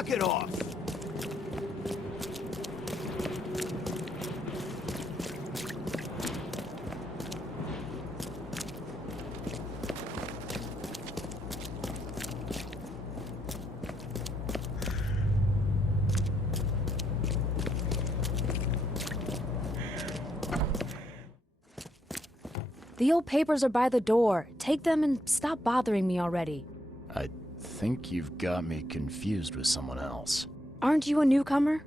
Knock it off! The old papers are by the door. Take them and stop bothering me already. I think you've got me confused with someone else. Aren't you a newcomer?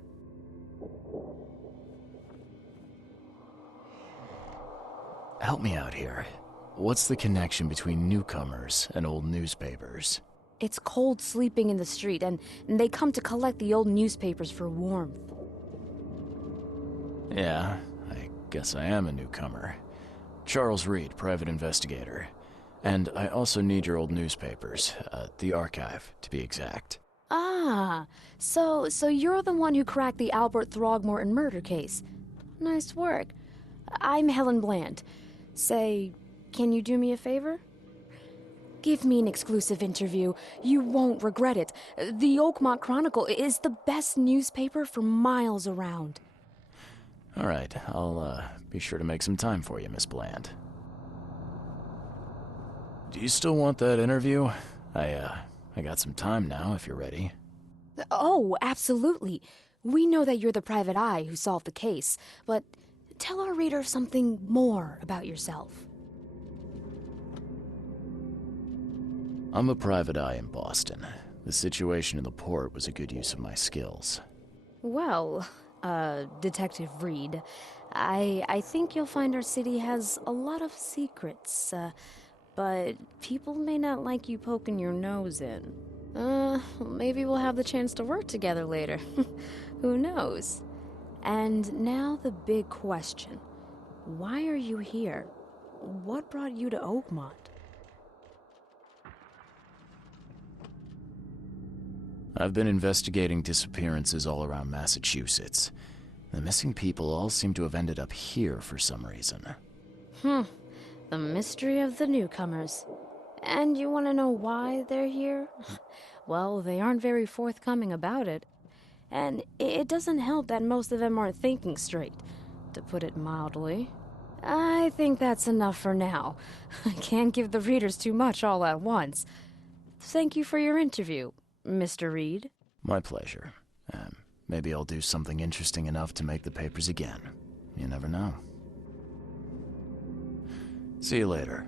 Help me out here. What's the connection between newcomers and old newspapers? It's cold sleeping in the street, and they come to collect the old newspapers for warmth. Yeah, I guess I am a newcomer. Charles Reed, private investigator. And I also need your old newspapers, the archive, to be exact. Ah, so you're the one who cracked the Albert Throgmorton murder case. Nice work. I'm Helen Bland. Say, can you do me a favor? Give me an exclusive interview. You won't regret it. The Oakmont Chronicle is the best newspaper for miles around. All right, I'll be sure to make some time for you, Miss Bland. Do you still want that interview? I got some time now, if you're ready. Oh, absolutely. We know that you're the private eye who solved the case, but tell our reader something more about yourself. I'm a private eye in Boston. The situation in the port was a good use of my skills. Well, Detective Reed, I think you'll find our city has a lot of secrets, but people may not like you poking your nose in. Maybe we'll have the chance to work together later. Who knows? And now the big question. Why are you here? What brought you to Oakmont? I've been investigating disappearances all around Massachusetts. The missing people all seem to have ended up here for some reason. The mystery of the newcomers. And you want to know why they're here? Well, they aren't very forthcoming about it. And it doesn't help that most of them aren't thinking straight, to put it mildly. I think that's enough for now. I can't give the readers too much all at once. Thank you for your interview, Mr. Reed. My pleasure. Maybe I'll do something interesting enough to make the papers again. You never know. See you later.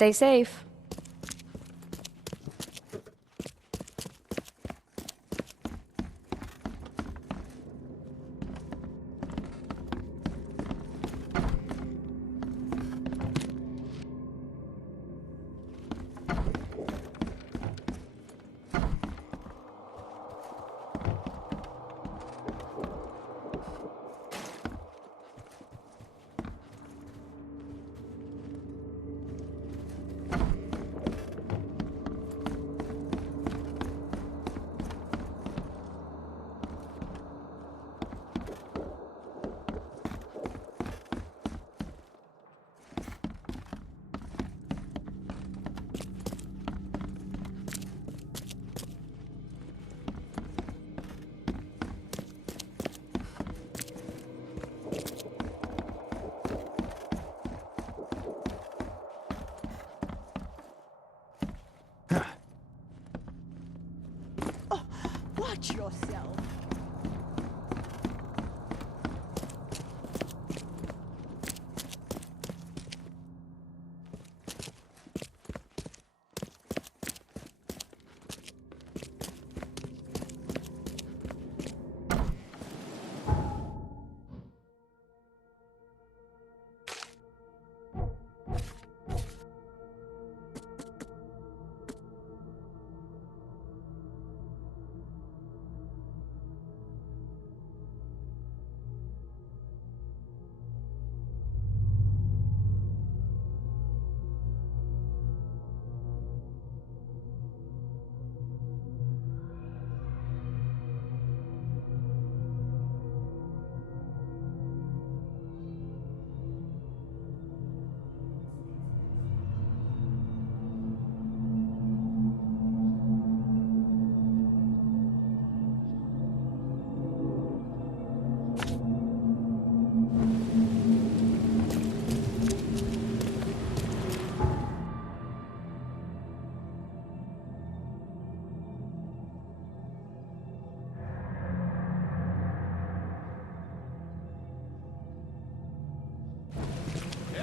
Stay safe. Watch yourself.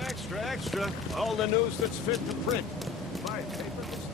Extra, extra. All the news that's fit to print. Buy paper this stuff.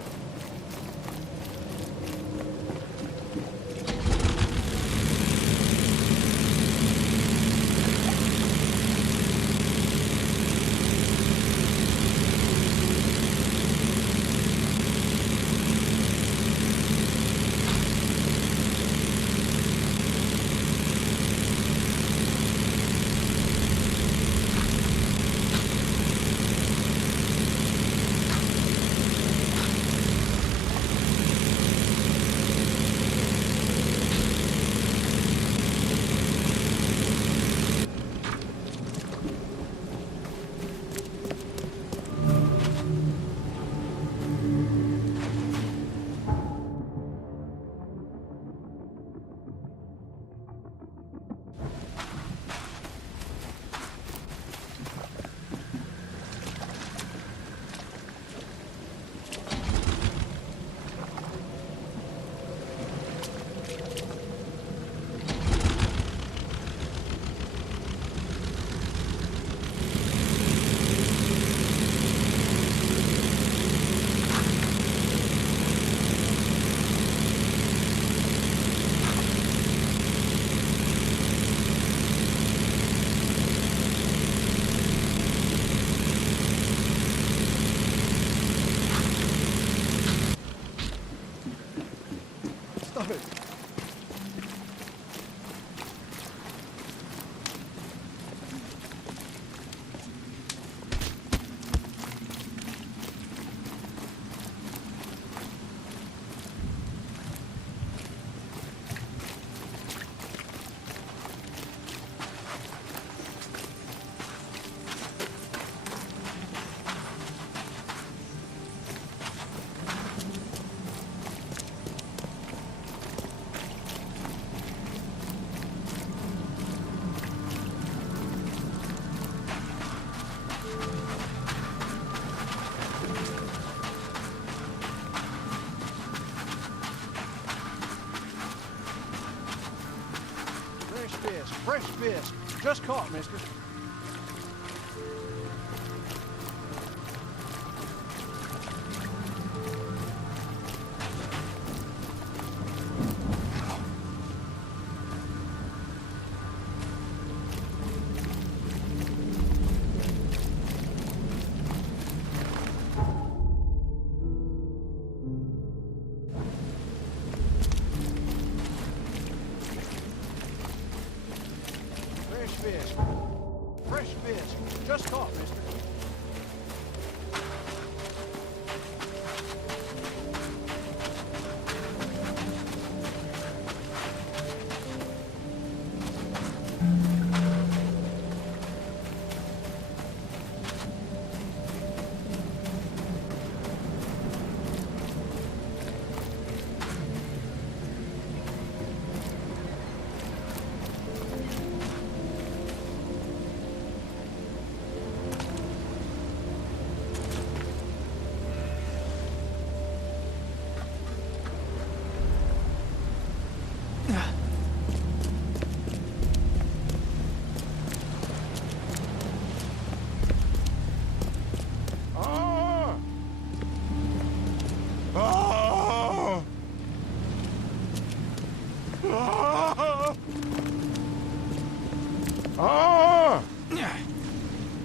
Stop it. Fresh fish. Just caught, mister. fish. Fresh fish. Just caught, mister.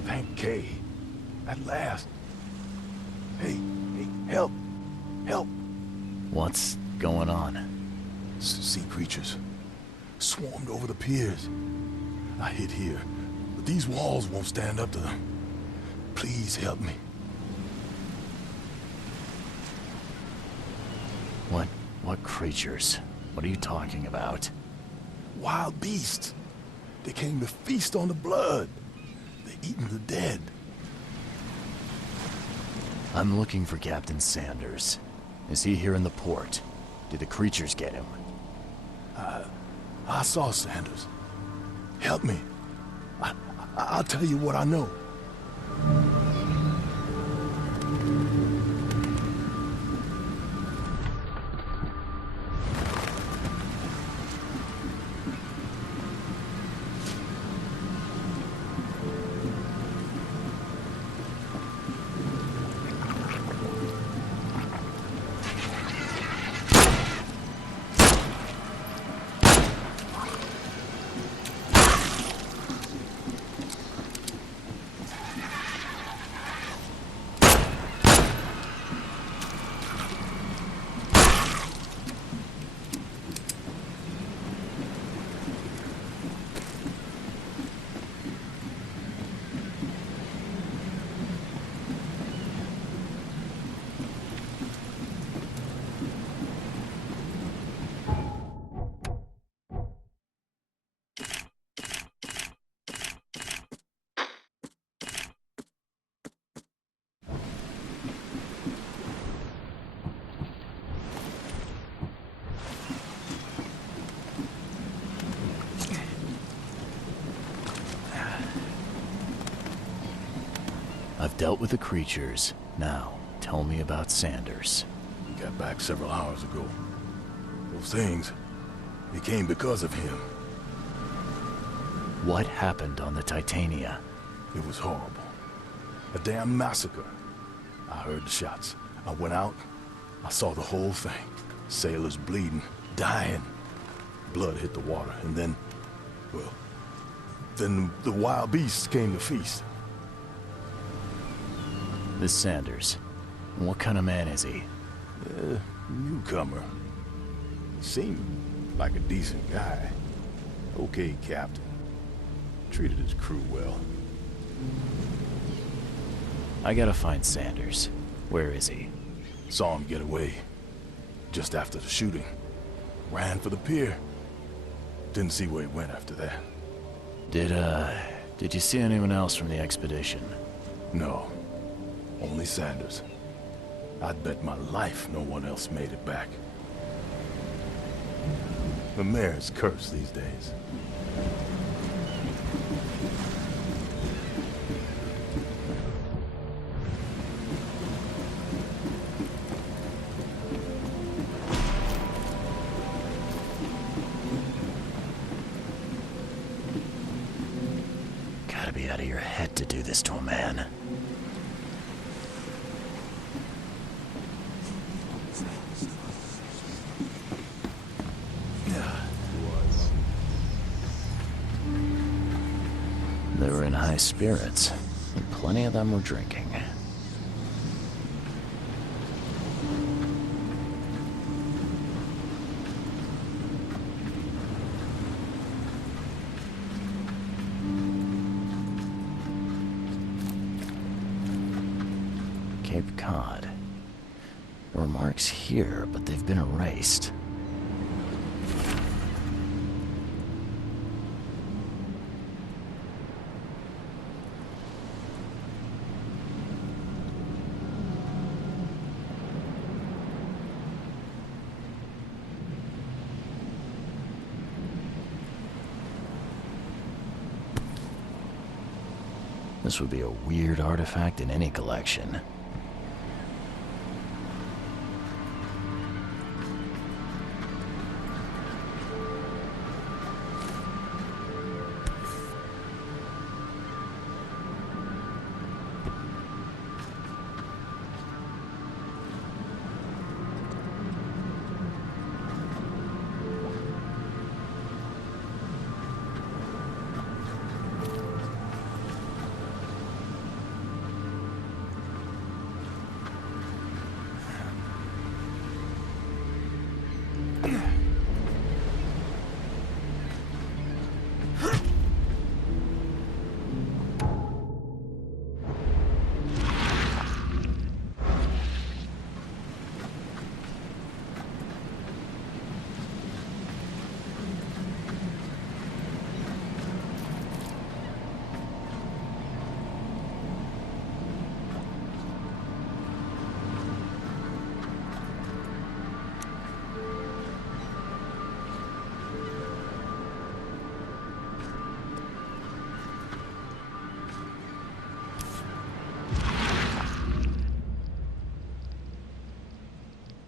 Thank Kay. At last. Hey, help. Help. What's going on? Sea creatures. Swarmed over the piers. I hid here, but these walls won't stand up to them. Please help me. What creatures? What are you talking about? Wild beasts. They came to feast on the blood. They're eating the dead. I'm looking for Captain Sanders. Is he here in the port? Did the creatures get him? I saw Sanders. Help me. I'll tell you what I know. I've dealt with the creatures. Now, tell me about Sanders. He got back several hours ago. Those things, they came because of him. What happened on the Titania? It was horrible. A damn massacre. I heard the shots. I went out. I saw the whole thing. Sailors bleeding, dying. Blood hit the water, and then, well, then the wild beasts came to feast. This Sanders. What kind of man is he? Newcomer. He seemed like a decent guy. Okay, Captain. Treated his crew well. I gotta find Sanders. Where is he? Saw him get away. Just after the shooting. Ran for the pier. Didn't see where he went after that. Did you see anyone else from the expedition? No. Only Sanders. I'd bet my life no one else made it back. The mayor's cursed these days. Gotta be out of your head to do this to a man. They were in high spirits, and plenty of them were drinking. Cape Cod. There were marks here, but they've been erased. This would be a weird artifact in any collection.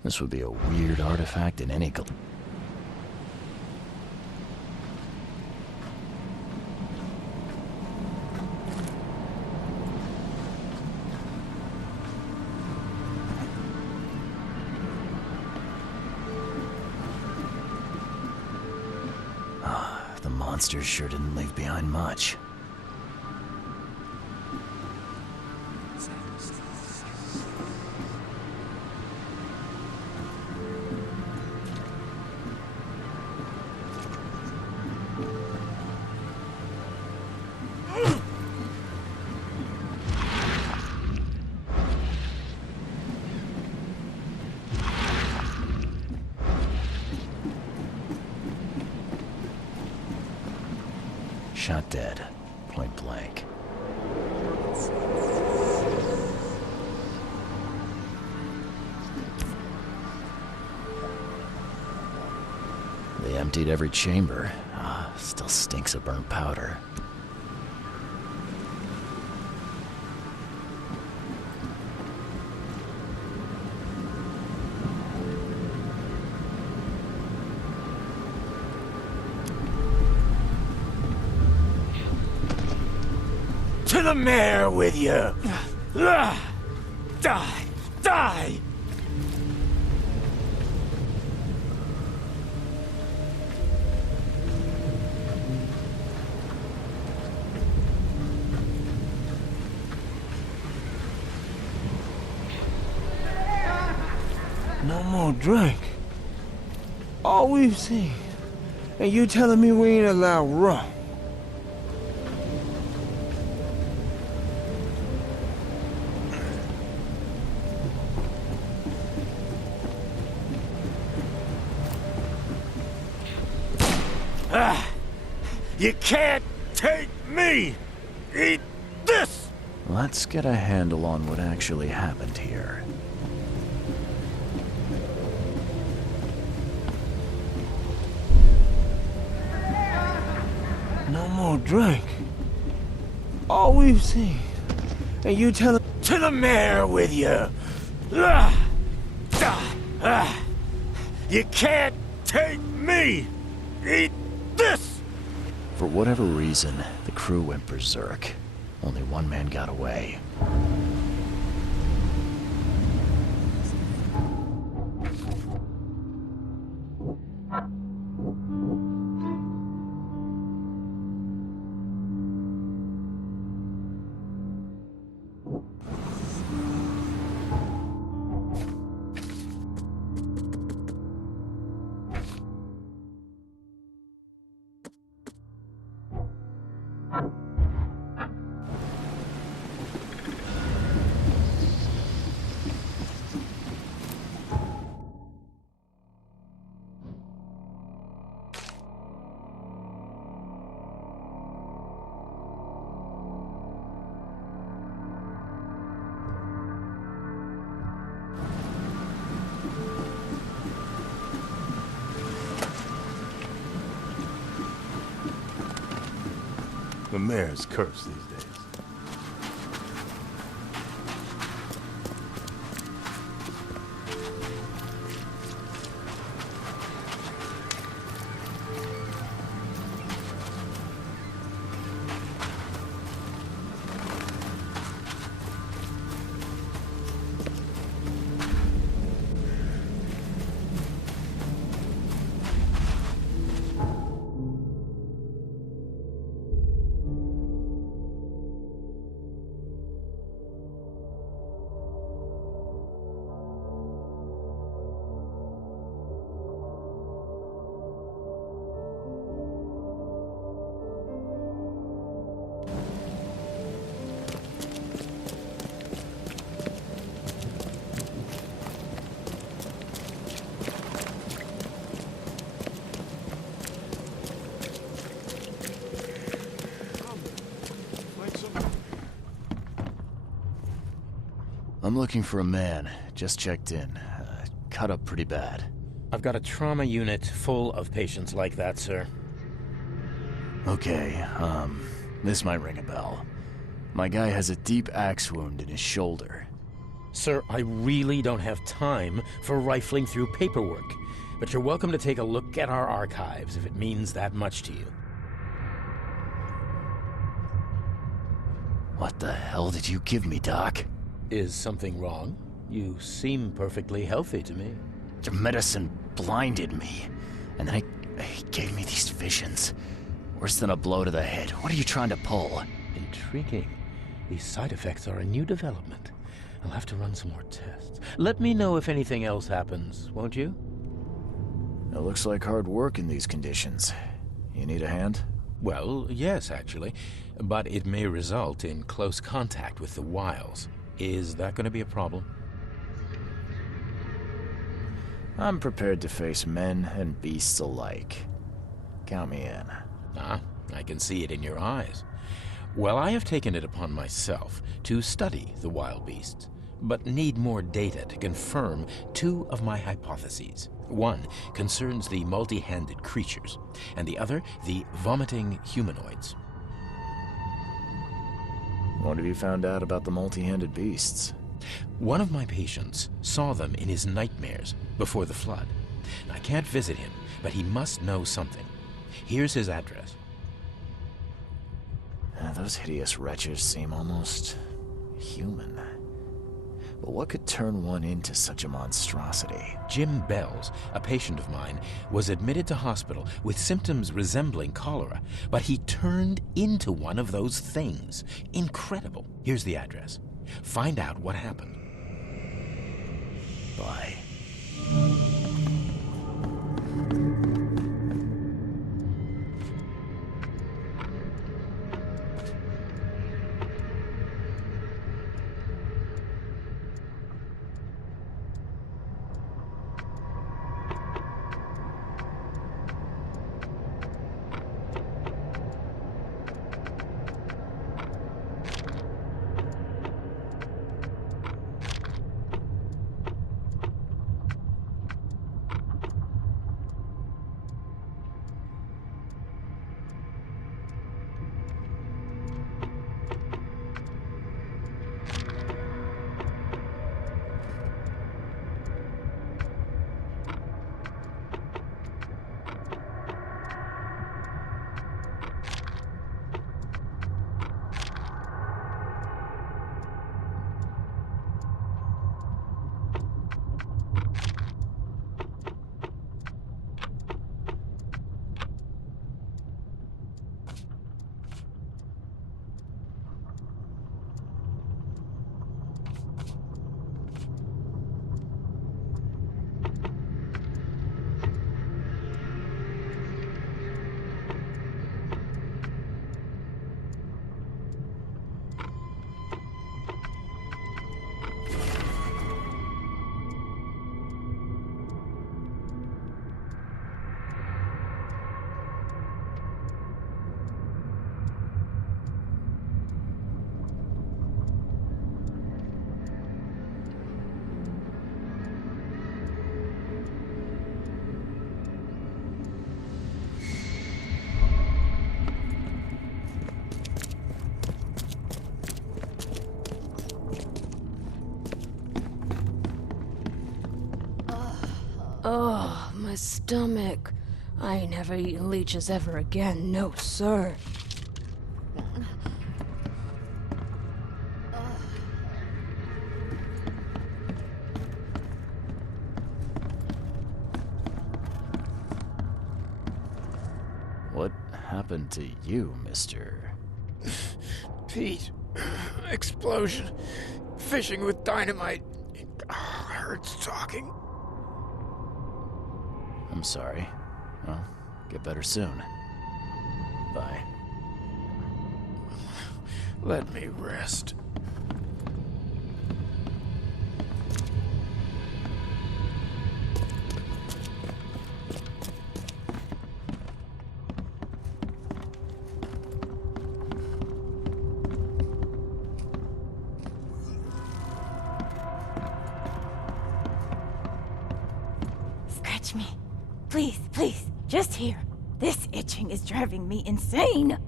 This would be a weird artifact in any collection. The monsters sure didn't leave behind much. Shot dead, point blank. They emptied every chamber. Still stinks of burnt powder. To the mayor with you! Die! Die! No more drink. All we've seen. And you telling me we ain't allowed rum? You can't take me! Eat this! Let's get a handle on what actually happened here. No more drink. All we've seen. And you telling... To the mayor with you! You can't take me! Eat this! For whatever reason, the crew went berserk. Only one man got away. The mayor's cursed these days. I'm looking for a man. Just checked in. Cut up pretty bad. I've got a trauma unit full of patients like that, sir. Okay, this might ring a bell. My guy has a deep axe wound in his shoulder. Sir, I really don't have time for rifling through paperwork, but you're welcome to take a look at our archives if it means that much to you. What the hell did you give me, Doc? Is something wrong? You seem perfectly healthy to me. Your medicine blinded me, and then it gave me these visions. Worse than a blow to the head. What are you trying to pull? Intriguing. These side effects are a new development. I'll have to run some more tests. Let me know if anything else happens, won't you? It looks like hard work in these conditions. You need a hand? Well, yes, actually. But it may result in close contact with the wiles. Is that going to be a problem? I'm prepared to face men and beasts alike. Count me in. Ah, I can see it in your eyes. Well, I have taken it upon myself to study the wild beasts, but need more data to confirm two of my hypotheses. One concerns the multi-handed creatures, and the other the vomiting humanoids. What have you found out about the multi-handed beasts? One of my patients saw them in his nightmares before the flood. I can't visit him, but he must know something. Here's his address. Those hideous wretches seem almost human. But what could turn one into such a monstrosity? Jim Bells, a patient of mine, was admitted to hospital with symptoms resembling cholera, but he turned into one of those things. Incredible. Here's the address. Find out what happened. Bye. Oh, my stomach. I ain't never eaten leeches ever again, no sir. What happened to you, mister? Pete, explosion, fishing with dynamite. Hurts talking. I'm sorry. Well, get better soon. Bye. Let me rest. Scratch me. Please, please, just here. This itching is driving me insane.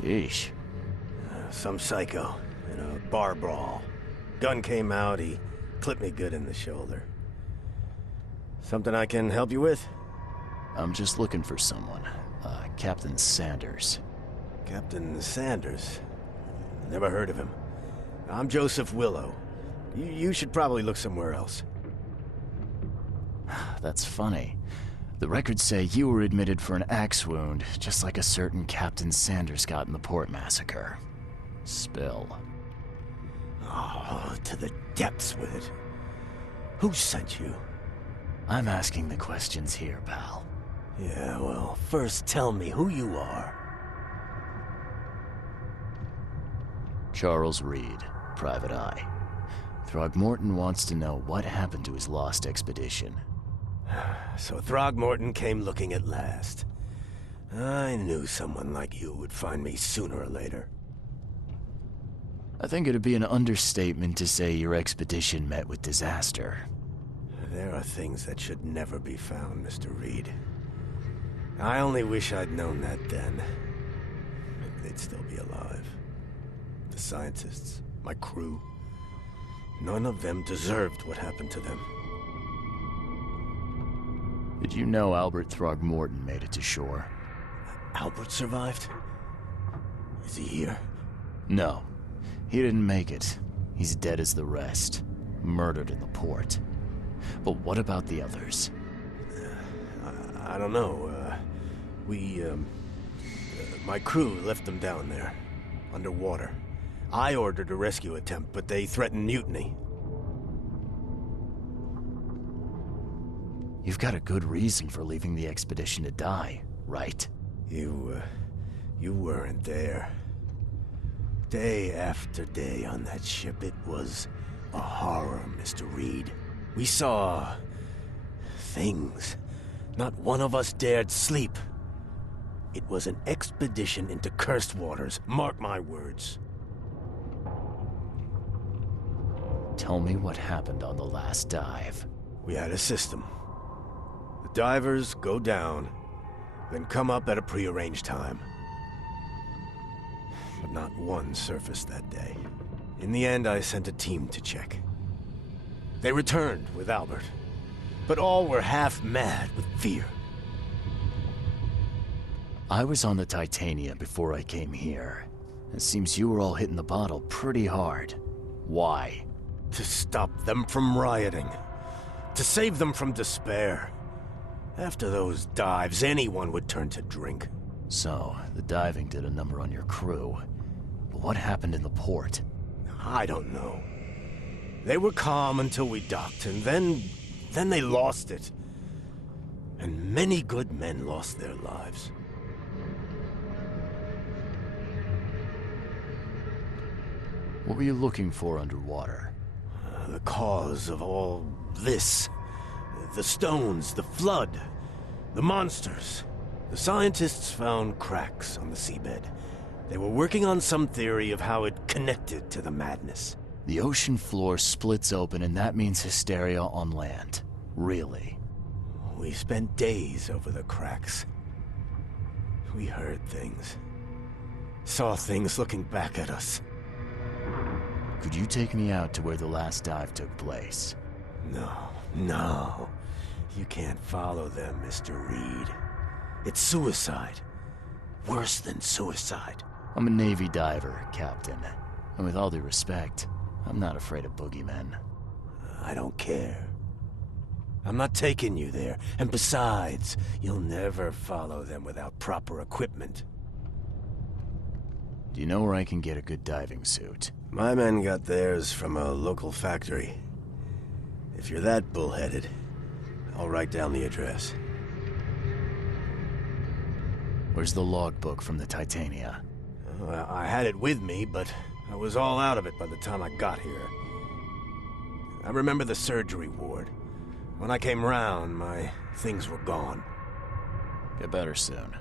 Yeesh. Some psycho in a bar brawl. Gun came out, he clipped me good in the shoulder. Something I can help you with? I'm just looking for someone. Captain Sanders. Captain Sanders? Never heard of him. I'm Joseph Willow. You should probably look somewhere else. That's funny. The records say you were admitted for an axe wound, just like a certain Captain Sanders got in the port massacre. Spill. Oh, to the depths with it. Who sent you? I'm asking the questions here, pal. Yeah, well, first tell me who you are. Charles Reed, Private Eye. Throgmorton wants to know what happened to his lost expedition. So Throgmorton came looking at last. I knew someone like you would find me sooner or later. I think it'd be an understatement to say your expedition met with disaster. There are things that should never be found, Mr. Reed. I only wish I'd known that then. Maybe they'd still be alive. The scientists, my crew. None of them deserved what happened to them. Did you know Albert Throgmorton made it to shore? Albert survived? Is he here? No. He didn't make it. He's dead as the rest. Murdered in the port. But what about the others? I don't know. My crew left them down there, underwater. I ordered a rescue attempt, but they threatened mutiny. You've got a good reason for leaving the expedition to die, right? You weren't there. Day after day on that ship, it was a horror, Mr. Reed. We saw things. Not one of us dared sleep. It was an expedition into cursed waters, mark my words. Tell me what happened on the last dive. We had a system. The divers go down, then come up at a prearranged time. But not one surfaced that day. In the end, I sent a team to check. They returned with Albert, but all were half mad with fear. I was on the Titania before I came here. It seems you were all hitting the bottle pretty hard. Why? To stop them from rioting. To save them from despair. After those dives, anyone would turn to drink. So, the diving did a number on your crew. But what happened in the port? I don't know. They were calm until we docked, and then they lost it. And many good men lost their lives. What were you looking for underwater? The cause of all this. The stones, the flood, the monsters. The scientists found cracks on the seabed. They were working on some theory of how it connected to the madness. The ocean floor splits open and that means hysteria on land. Really? We spent days over the cracks. We heard things. Saw things looking back at us. Could you take me out to where the last dive took place? No. You can't follow them, Mr. Reed. It's suicide. Worse than suicide. I'm a Navy diver, Captain. And with all due respect, I'm not afraid of boogeymen. I don't care. I'm not taking you there. And besides, you'll never follow them without proper equipment. Do you know where I can get a good diving suit? My men got theirs from a local factory. If you're that bullheaded, I'll write down the address. Where's the logbook from the Titania? Well, I had it with me, but I was all out of it by the time I got here. I remember the surgery ward. When I came round, my things were gone. Get better soon.